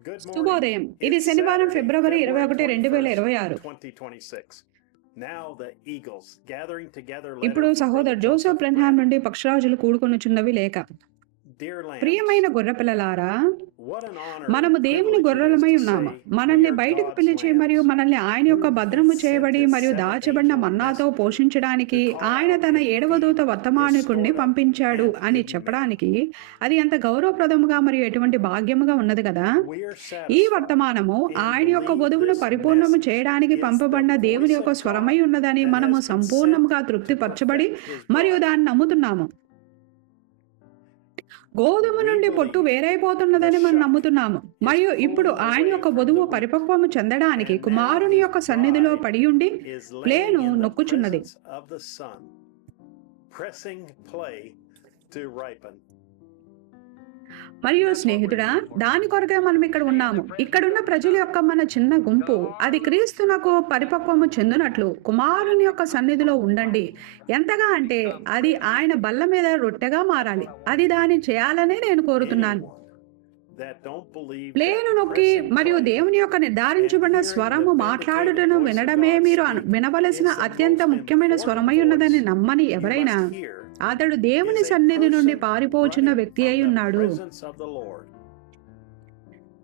Good morning. శుభోదయం. ఇది It's శనివారం Saturday, February February 21, 2026. 2026. Now the Eagles gathering together ఇప్పుడు letter from సహోదరు Brother Joseph Joseph Branham Branham. నుండి పక్షరాజులు కూడుకొనుచున్నవి లేక, Dear lambs, ప్రియమైన గొర్రెపిల్లలారా, what an honor మనము and దేవుని privilege it గొర్రెలమై is to ఉన్నాము. say మనల్ని we are బయటకు God's పిలిచి lambs. మరియు మనల్ని ఆయన యొక్క భద్రము చేయబడి మరియు దాచబడిన మన్నాతో పోషించడానికి ఆయన తన 7వ దూత వర్తమానికుడిని పంపించాడు అని చెప్పడానికి అది ఎంత గౌరవప్రదముగా మరియు ఎటువంటి భాగ్యముగా ఉన్నది కదా. We are ఈ satisfied వర్తమానము and ఆయన యొక్క believe వధువును this పరిపూర్ణము message చేయడానికి is the పంపబడిన దేవుని voice యొక్క of స్వరమై God ఉన్నదని that మనము has been సంపూర్ణముగా sent తృప్తి to పరచబడి perfect his మరియు bride. దాన్ని నమ్ముతున్నాము. గోధుమ నుండి పొట్టు వేరైపోతున్నదని మనం నమ్ముతున్నాము మరియు ఇప్పుడు ఆయన యొక్క వధువు పరిపక్వము చెందడానికి కుమారుని యొక్క సన్నిధిలో పడి ఉండి Is laying plain in the నొక్కుచున్నది. presence of the sun, pressing play to ripen. మరియు స్నేహితుడా, దాని కొరకే మనం ఇక్కడ ఉన్నాము. ఇక్కడున్న ప్రజల యొక్క మన చిన్న గుంపు అది క్రీస్తునకు పరిపక్వము చెందినట్లు కుమారుని యొక్క సన్నిధిలో ఉండండి. ఎంతగా అంటే అది ఆయన బల్ల మీద రొట్టెగా మారాలి. అది దాన్ని చేయాలనే నేను కోరుతున్నాను. That don't believe plain that నొక్కి pressing మరియు play దేవుని యొక్క నిర్ధారించబడిన స్వరము మాట్లాడుటను వినడమే మీరు వినవలసిన అత్యంత ముఖ్యమైన స్వరమై ఉన్నదని నమ్మని ఎవరైనా అతడు దేవుని సన్నిధి నుండి పారిపోచున్న వ్యక్తి అయి ఉన్నాడు. presence of the Lord.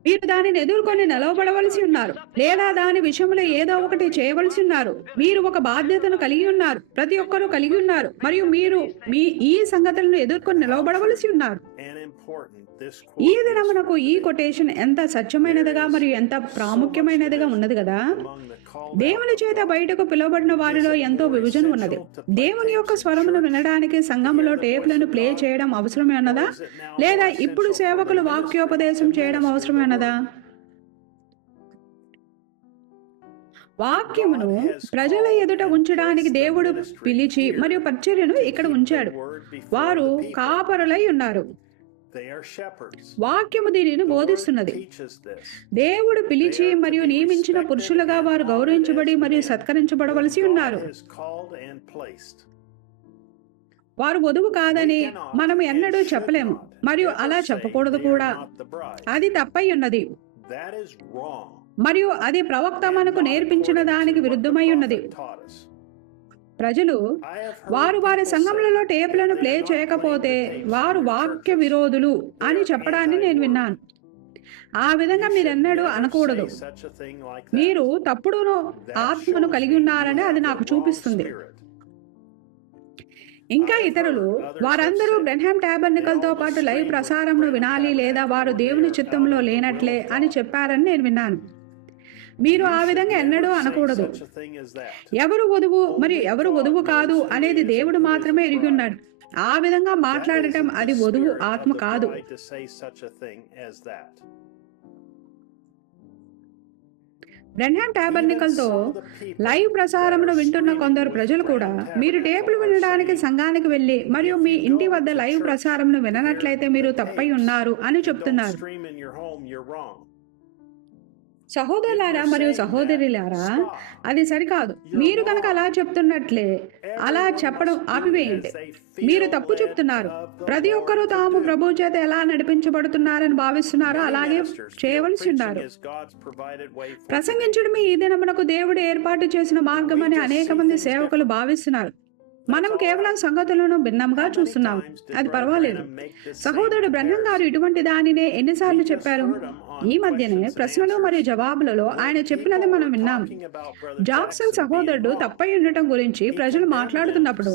మీరు దానిని ఎదుర్కొని నిలవబడవలసి ఉన్నారు లేదా దాని విషయంలో ఏదో ఒకటి చేయవలసి ఉన్నారు. మీరు ఒక బాధ్యతను కలిగి ఉన్నారు. ప్రతి ఒక్కరూ కలిగి ఉన్నారు మరియు మీరు ఈ సంగతులను ఎదుర్కొని నిలవబడవలసి ఉన్నారు. And important, this ఈ quote దినమునకు ఈ కొటేషన్ ఎంత సత్యమైనదిగా మరియు ఎంత ప్రాముఖ్యమైనదిగా ఉన్నది కదా. among the called దేవుని చేత బయటకు పిలువబడిన వారిలో ఎంతో విభజన ఉన్నది. దేవుని యొక్క స్వరమును వినడానికి సంఘములో టేపులను ప్లే చేయడం అవసరమే ఉన్నదా లేదా ఇప్పుడు సేవకులు వాక్యోపదేశం చేయడం అవసరమే ఉన్నదా? వాక్యమును ప్రజల ఎదుట ఉంచడానికి దేవుడు పిలిచి మరియు పరిచర్యను ఇక్కడ ఉంచాడు. వారు కాపరులై ఉన్నారు. They are shepherds. వాక్యము దీనిని బోధిస్తున్నది. Teaches this. దేవుడు పిలిచి మరియు నియమించిన పురుషులుగా వారు గౌరవించబడి మరియు సత్కరించబడవలసి ఉన్నారు. God has called and placed. వారు వధువు కాదని మనం ఎన్నడూ చెప్పలేము మరియు అలా చెప్పకూడదు కూడా. Not the bride. అది తప్పై ఉన్నది That is wrong. మరియు అది ప్రవక్త మనకు నేర్పించిన దానికి విరుద్ధమై ఉన్నది. Taught us. ప్రజలు I have heard వారి people సంఘములలో say టేపులను they play do not చేయకపోతే play the tapes వారు in their వాక్య churches. విరోధులు అని చెప్పడాన్ని నేను విన్నాను. ఆ విధంగా మీరెన్నడూ Never అనకూడదు. say such a thing like that. మీరు తప్పుడును That ఆత్మను shows కలిగి me ఉన్నారని you అది have నాకు the చూపిస్తుంది. wrong spirit. ఇంకా ఇతరులు వారందరూ బ్రెన్హామ్ టాబర్నికల్తో పాటు లైవ్ ప్రసారంను వినాలి లేదా వారు దేవుని చిత్తంలో లేనట్లే అని చెప్పారని నేను విన్నాను. మీరు ఆ విధంగా ఎన్నడూ అనకూడదు. Such a thing as that. ఎవరు వధువు మరియు ఎవరు వధువు కాదు అనేది దేవుడు మాత్రమే ఎరిగి ఉన్నాడు. ఆ విధంగా మాట్లాడటం అది వధువు ఆత్మ కాదు. To say such a thing as that. Branham టాబర్నికల్తో లైవ్ ప్రసారమును వింటున్న కొందరు ప్రజలు కూడా మీరు టేపులు వినడానికి సంఘానికి వెళ్ళి మరియు మీ ఇంటి వద్ద లైవ్ ప్రసారమును విననట్లయితే మీరు తప్పై ఉన్నారు అని చెప్తున్నారు. Stream in your home, you're wrong. సహోదరులారా మరియు సహోదరులారా, అది సరికాదు. మీరు కనుక అలా చెప్తున్నట్లే అలా చెప్పడం ఆపివేయండి. మీరు తప్పు చెప్తున్నారు. ప్రతి ఒక్కరూ తాము ప్రభు చేత ఎలా నడిపించబడుతున్నారని భావిస్తున్నారో అలాగే చేయవలసి ఉన్నారు. Is God's provided way for ప్రసంగించడమే ఈ దినమునకు దేవుడు ఏర్పాటు చేసిన మార్గమని అనేక మంది సేవకులు భావిస్తున్నారు. మనం కేవలం సంగతులను భిన్నంగా చూస్తున్నాం. అది పర్వాలేదు. సహోదరుడు బ్రహ్నం గారు ఇటువంటి దానినే ఎన్నిసార్లు చెప్పారు. ఈ మధ్యనే ప్రశ్నలు మరియు జవాబులలో ఆయన చెప్పినది మనం విన్నాం. జాక్సన్ సహోదరుడు తప్పై ఉండటం గురించి ప్రజలు మాట్లాడుతున్నప్పుడు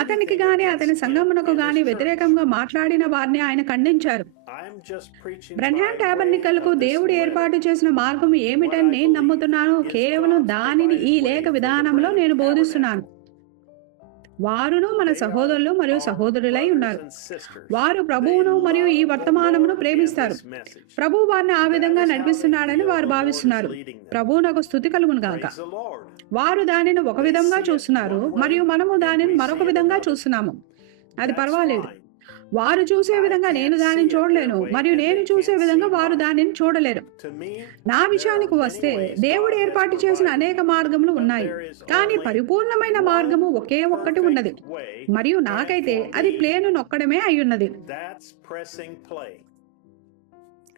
అతనికి గాని అతని సంగమునకు గాని వ్యతిరేకంగా మాట్లాడిన వారిని ఆయన ఖండించారు. I'm just preaching బ్రెన్హామ్ టాబర్నికల్కు దేవుడు ఏర్పాటు చేసిన మార్గం ఏమిటని నేను నమ్ముతున్నాను. కేవలం దానిని ఈ లేఖ విధానంలో నేను బోధిస్తున్నాను. వారును మన సహోదరులు మరియు సహోదరులై ఉన్నారు. వారు ప్రభువును మరియు ఈ వర్తమానమును ప్రేమిస్తారు. ప్రభువు వారిని ఆ విధంగా నడిపిస్తున్నాడని వారు భావిస్తున్నారు. ప్రభువునకు స్తుతి కలుగును గాక. the Lord. వారు దానిని ఒక విధంగా చూస్తున్నారు మరియు మనము దానిని మరొక విధంగా చూస్తున్నాము. అది పర్వాలేదు. వారు చూసే విధంగా నేను దానిని చూడలేను మరియు నేను చూసే విధంగా వారు దానిని చూడలేరు. To me, నా విషయానికి వస్తే దేవుడు ఏర్పాటు చేసిన అనేక మార్గములు ఉన్నాయి, కానీ పరిపూర్ణమైన మార్గము ఒకే ఒక్కటి ఉన్నది మరియు నాకైతే అది ప్లేను నొక్కడమే అయ్యున్నది. that's pressing play.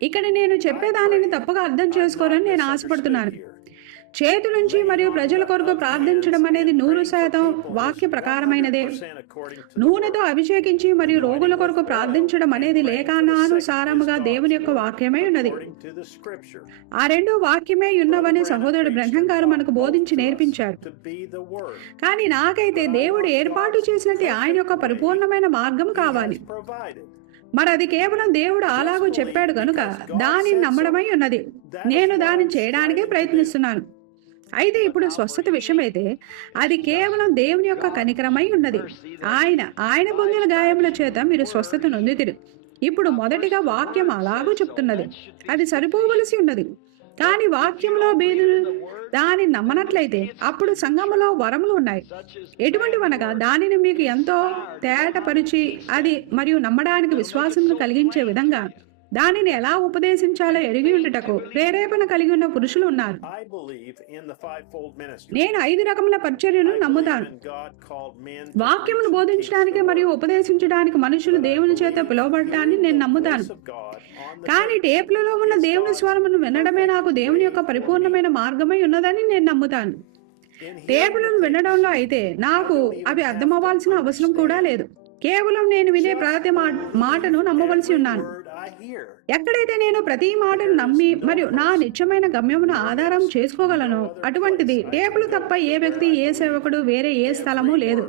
ఇక్కడ నేను చెప్పేదానిని తప్పుగా అర్థం చేసుకోరని నేను ఆశపడుతున్నాను. చేతి నుంచి మరియు ప్రజల కొరకు ప్రార్థించడం అనేది 100% వాక్య ప్రకారమైనదే. నూనెతో అభిషేకించి మరియు రోగుల కొరకు ప్రార్థించడం అనేది లేఖనానుసారముగా దేవుని యొక్క వాక్యమై ఉన్నది. ఆ రెండు వాక్యమే ఉన్నవని సహోదరుడు బ్రహ్నం గారు మనకు బోధించి నేర్పించారు. కానీ నాకైతే దేవుడు ఏర్పాటు చేసినట్టు ఆయన యొక్క పరిపూర్ణమైన మార్గం కావాలి. మరి అది కేవలం దేవుడు అలాగూ చెప్పాడు గనుక దానిని నమ్మడమై ఉన్నది. నేను దానిని చేయడానికే ప్రయత్నిస్తున్నాను. అయితే ఇప్పుడు స్వస్థత విషయమైతే అది కేవలం దేవుని యొక్క కనికరమై ఉన్నది. ఆయన పొందిన గాయముల చేత మీరు స్వస్థత నొందితిరి. ఇప్పుడు మొదటిగా వాక్యం అలాగూ చెప్తున్నది, అది సరిపోవలసి ఉన్నది. కానీ వాక్యంలో మీరు దాన్ని నమ్మనట్లయితే అప్పుడు సంఘములో వరములు ఉన్నాయి. ఎటువంటివనగా దానిని మీకు ఎంతో తేటపరిచి అది మరియు నమ్మడానికి విశ్వాసం కలిగించే విధంగా దానిని ఎలా ఉపదేశించాలో ఎరిగి ఉండుటకు ప్రేరేపణ కలిగి ఉన్న పురుషులు ఉన్నారు. నేను 5 రకముల పరిచర్యను నమ్ముతాను. వాక్యమును బోధించడానికి మరియు ఉపదేశించడానికి మనుషులు దేవుని చేత పిలువబడటాన్ని నేను నమ్ముతాను. కానీ టేప్లలో ఉన్న దేవుని స్వరమును వినడమే నాకు దేవుని యొక్క పరిపూర్ణమైన మార్గమై ఉన్నదని నేను నమ్ముతాను. టేపులను వినడంలో అయితే నాకు అవి అర్థమవ్వాల్సిన అవసరం కూడా లేదు. కేవలం నేను వినే ప్రతి మాటను నమ్మవలసి ఉన్నాను. ఎక్కడైతే నేను ప్రతి మాటను నమ్మి మరియు నా నిత్యమైన గమ్యమును ఆధారం చేసుకోగలను, అటువంటిది టేపులు తప్ప ఏ వ్యక్తి, ఏ సేవకుడు, వేరే ఏ స్థలము లేదు.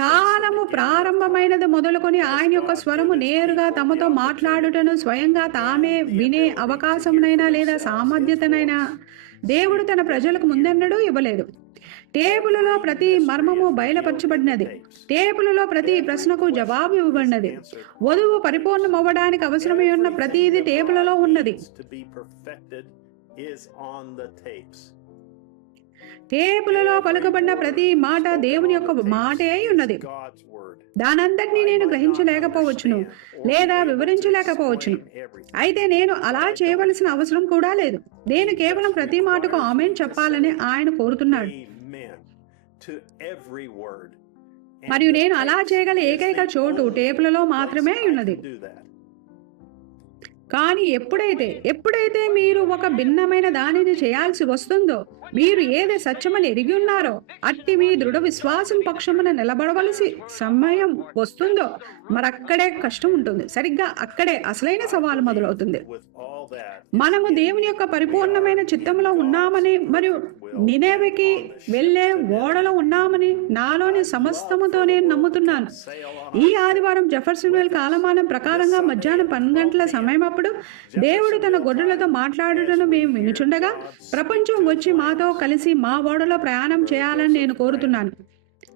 కాలము ప్రారంభమైనది మొదలుకొని ఆయన యొక్క స్వరము నేరుగా తమతో మాట్లాడుటను స్వయంగా తామే వినే అవకాశంనైనా లేదా సామర్థ్యతనైనా దేవుడు తన ప్రజలకు ముందెన్నడూ ఇవ్వలేదు. టేపులలో ప్రతి మర్మము బయలుపరచబడినది. టేపులలో ప్రతి ప్రశ్నకు జవాబు ఇవ్వబడినది. వధువు పరిపూర్ణమవ్వడానికి అవసరమై ఉన్న ప్రతిదీ టేపులలో ఉన్నది. టేపులలో పలుకబడిన ప్రతి మాట దేవుని యొక్క మాటే అయి ఉన్నది. దానంతటినీ నేను గ్రహించలేకపోవచ్చును లేదా వివరించలేకపోవచ్చును. అయితే నేను అలా చేయవలసిన అవసరం కూడా లేదు. నేను కేవలం ప్రతి మాటకు ఆమేన్ చెప్పాలని ఆయన కోరుతున్నాడు. మరియు నేను అలా చేయగల ఏకైక చోటు టేపులలో మాత్రమే ఉన్నది. కానీ ఎప్పుడైతే మీరు ఒక భిన్నమైన దానిని చేయాల్సి వస్తుందో, మీరు ఏది సత్యమని ఎరిగి ఉన్నారో అట్టి మీ దృఢ విశ్వాసం పక్షమున నిలబడవలసి సమయం వస్తుందో, మరక్కడే కష్టం ఉంటుంది. సరిగ్గా అక్కడే అసలైన సవాలు మొదలవుతుంది. మనము దేవుని యొక్క పరిపూర్ణమైన చిత్తంలో ఉన్నామని మరియు నినేవెకి వెళ్ళే ఓడలో ఉన్నామని నాలోని సమస్తముతో నేను నమ్ముతున్నాను. ఈ ఆదివారం జెఫర్సన్విల్ కాలమానం ప్రకారంగా మధ్యాహ్నం 12 గంటల సమయం అప్పుడు దేవుడు తన గొర్రెలతో మాట్లాడుటను మేము వినుచుండగా ప్రపంచం వచ్చి మాతో కలిసి మా ఓడలో ప్రయాణం చేయాలని నేను కోరుతున్నాను.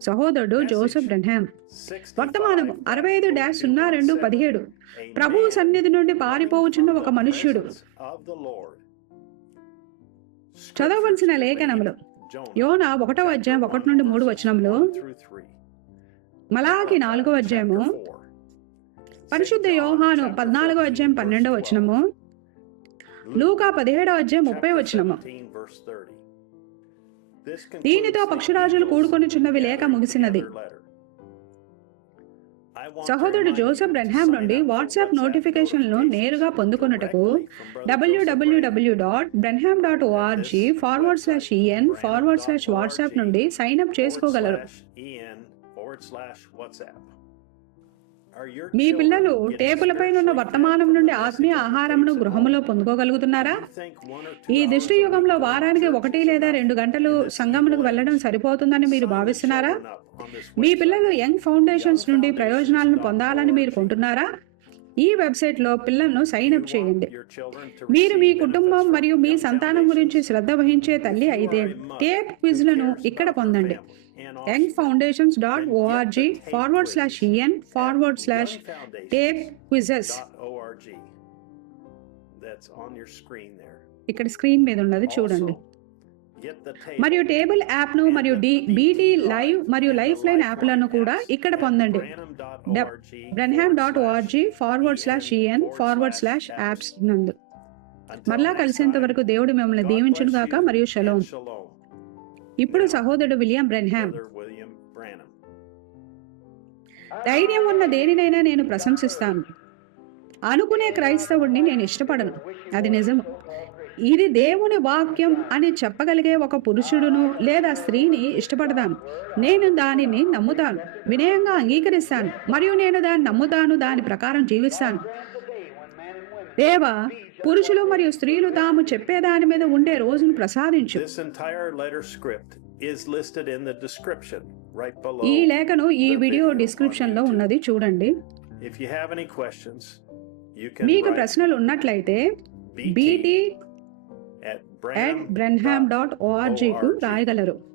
సహోదరుడు జోసెఫ్ బ్రెన్హామ్. వర్తమానం 65-02-17. ప్రభు సన్నిధి నుండి పారిపోవచ్చున్న ఒక మనుష్యుడు. చదవవలసిన లేఖనములు: యోనా 1వ అధ్యాయం 1-3 వచనములు, మలాకి 4వ అధ్యాయము, పరిశుద్ధ యోహాను 14వ అధ్యాయం 12వ వచనము, లూకా 17వ అధ్యాయం 30వ వచనము. దీనితో పక్షిరాజులు కూడుకొనిచున్నవి లేఖ ముగిసినది. సహోదరుడు జోసెఫ్ బ్రెన్హామ్ నుండి వాట్సాప్ నోటిఫికేషన్లను నేరుగా పొందుకొనుటకు www.branham.org/en/WhatsApp నుండి సైన్ అప్ చేసుకోగలరు. మీ పిల్లలు టేపులపైనున్న వర్తమానం నుండి ఆత్మీయ ఆహారమును గృహములో పొందుకోగలుగుతున్నారా? ఈ దిష్టి యుగంలో వారానికి 1 లేదా 2 గంటలు సంఘమునకు వెళ్ళడం సరిపోతుందని మీరు భావిస్తున్నారా? మీ పిల్లలు యంగ్ ఫౌండేషన్స్ నుండి ప్రయోజనాలను పొందాలని మీరు కొంటున్నారా? ఈ వెబ్సైట్లో పిల్లలను సైన్ అప్ చేయండి. మీరు మీ కుటుంబం మరియు మీ సంతానం గురించి శ్రద్ధ వహించే తల్లి అయితే టేప్ క్విజ్లను ఇక్కడ పొందండి. youngfoundations.org/en/tape-quizzes. ఇక్కడ స్క్రీన్ మీద ఉన్నది చూడండి. మరియు టేబుల్ యాప్ను మరియు బీటీ లైవ్ మరియు లైఫ్ లైన్ యాప్లను కూడా ఇక్కడ పొందండి. branham.org/en/apps నందు. మరలా కలిసేంత వరకు దేవుడు మిమ్మల్ని దీవించును గాక మరియు షలోమ్. ఇప్పుడు సహోదరుడు విలియం బ్రెన్హామ్. ధైర్యం ఉన్న దేనినైనా నేను ప్రశంసిస్తాను. అనుకునే క్రైస్తవుడిని నేను ఇష్టపడను. అది నిజము. ఇది దేవుని వాక్యం అని చెప్పగలిగే ఒక పురుషుడును లేదా స్త్రీని ఇష్టపడతాను. నేను దానిని నమ్ముతాను, వినయంగా అంగీకరిస్తాను, మరియు నేను దాన్ని నమ్ముతాను, దాని ప్రకారం జీవిస్తాను. దేవా, పురుషులు మరియు స్త్రీలు తాము చెప్పే దాని మీద ఉండే రోజును ప్రసాదించు. This entire letter script is listed in the description right below. ఈ లేఖను ఈ వీడియో డిస్క్రిప్షన్ లో ఉన్నది చూడండి. If you have any questions, you can మీకు write ప్రశ్నలు ఉన్నట్లయితే bt@branham.org bt@branham.org కు రాయగలరు.